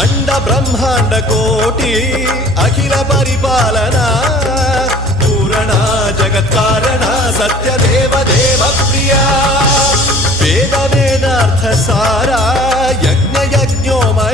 అండ బ్రహ్మాండ కోటి అఖిల పరిపాలన పూరణ జగత్కారణ సత్యదేవ దేవ ప్రియ వేద వేదార్థ సారా యజ్ఞ యజ్ఞోమయ